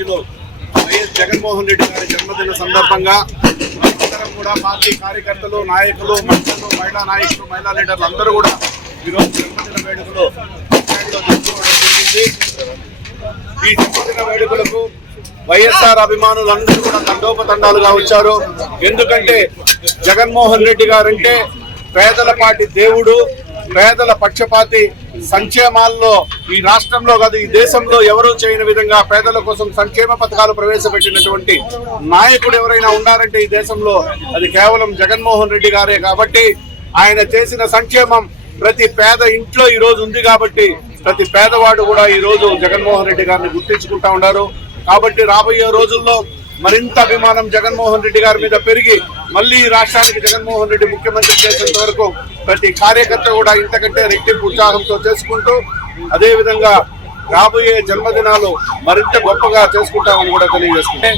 గౌరవనీయులు వైఎస్ జగన్మోహన్ రెడ్డి గారి జన్మదిన సందర్భంగా అందరం కూడా పార్టీ కార్యకర్తలు, నాయకులు, మంత్రులు, మహిళా నాయకులు, మహిళా లీడర్లు అందరూ కూడా ఈరోజు జన్మదిన వేడుకలు జరుపుకోవడం జరిగింది. ఈ జన్మదిన వేడుకలకు వైఎస్ఆర్ అభిమానులందరూ కూడా తండోపతండాలుగా వచ్చారు. ఎందుకంటే జగన్మోహన్ రెడ్డి గారంటే పేదల పార్టీ దేవుడు, పేదల పక్షపాతి. సంక్షేమాల్లో ఈ రాష్ట్రంలో కాదు ఈ దేశంలో ఎవరూ చేయని విధంగా పేదల కోసం సంక్షేమ పథకాలు ప్రవేశపెట్టినటువంటి నాయకుడు ఎవరైనా ఉన్నారంటే ఈ దేశంలో అది కేవలం జగన్మోహన్ రెడ్డి గారే. కాబట్టి ఆయన చేసిన సంక్షేమం ప్రతి పేద ఇంట్లో ఈ రోజు ఉంది. కాబట్టి ప్రతి పేదవాడు కూడా ఈ రోజు జగన్మోహన్ రెడ్డి గారిని గుర్తించుకుంటా ఉన్నారు. కాబట్టి రాబోయే రోజుల్లో మరింత అభిమానం జగన్మోహన్ రెడ్డి గారి మీద పెరిగి మళ్ళీ రాష్ట్రానికి జగన్మోహన్ రెడ్డి ముఖ్యమంత్రి చేసేంత వరకు ప్రతి కార్యకర్త కూడా ఇంతకంటే రెట్టింపు ఉత్సాహంతో చేసుకుంటూ అదేవిధంగా రాబోయే జన్మదినాలు మరింత గొప్పగా చేసుకుంటామని కూడా తెలియజేస్తుంది.